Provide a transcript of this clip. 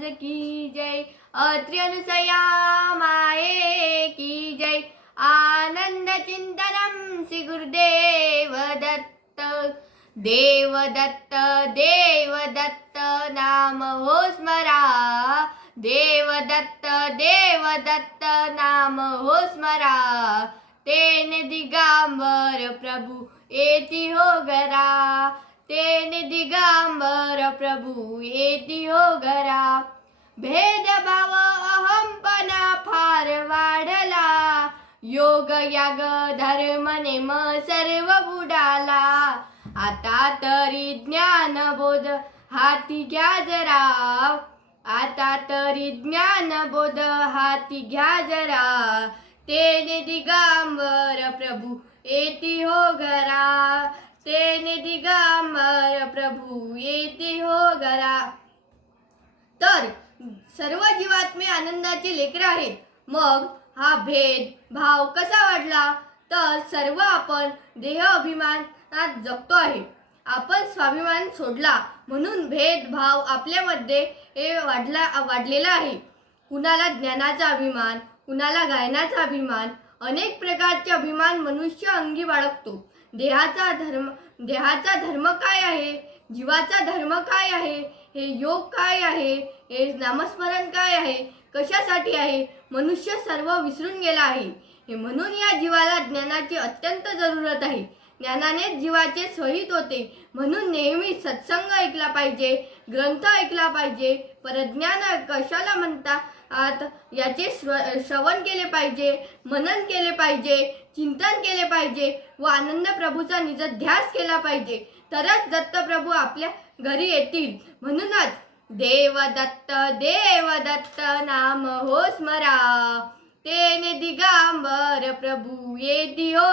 महाराज की जय? अत्रि अनुसया माये की जय? आनंद चिंतनम श्री गुरुदेव दत्त देव दत्त देव दत्त नाम हो स्मरा। देव दत्त देव दत्त नाम हो स्मरा। तेन दिगांबर प्रभु एति हो गरा। तेन दिगांबर प्रभू येती हो गरा भेदभाव अहमपणा फार वाढला. योग याग धर्म नेम सर्व बुडाला. आता तरी ज्ञान बोध हाती घ्या जरा. आता तरी ज्ञान बोध हाती घ्या जरा. तेने दिगांबर प्रभू येती हो घरा. तेने दिगा प्रभू येते हो घरा. तर सर्व जीवात्मे आनंदाचे लेकर आहेत. मग हा भेद भाव कसा वाढला? तर सर्व आपण देह अभिमानात जगतो आहे. आपण स्वाभिमान सोडला म्हणून भेदभाव आपल्यामध्ये हे वाढला वाढलेला आहे. कुणाला ज्ञानाचा अभिमान कुणाला गायनाचा अभिमान अनेक प्रकारचे अभिमान मनुष्य अंगी बाळगतो. देहाचा धर्म देहाचा धर्म काय आहे? जीवाचा धर्म काय आहे? हे योग काय आहे? हे नामस्मरण काय आहे? कशासाठी आहे? मनुष्य सर्व विसरून गेला आहे. हे म्हणून या जीवाला ज्ञानाची अत्यंत जरूरत आहे. ज्ञानानेच जीवाचे सहित होते. म्हणून नेहमी सत्संग ऐकला पाहिजे ग्रंथ ऐकला पाहिजे परज्ञान कशाला म्हणतात? याचे श्र श्रवण केले पाहिजे मनन केले पाहिजे चिंतन केले पाहिजे व आनंद प्रभूचा निज ध्यास केला पाहिजे. तरच दत्तप्रभू आपल्या घरी येतील. म्हणूनच देव दत्त देव दत्त नाम हो स्मरा. तेने दिगांबर प्रभू येती हो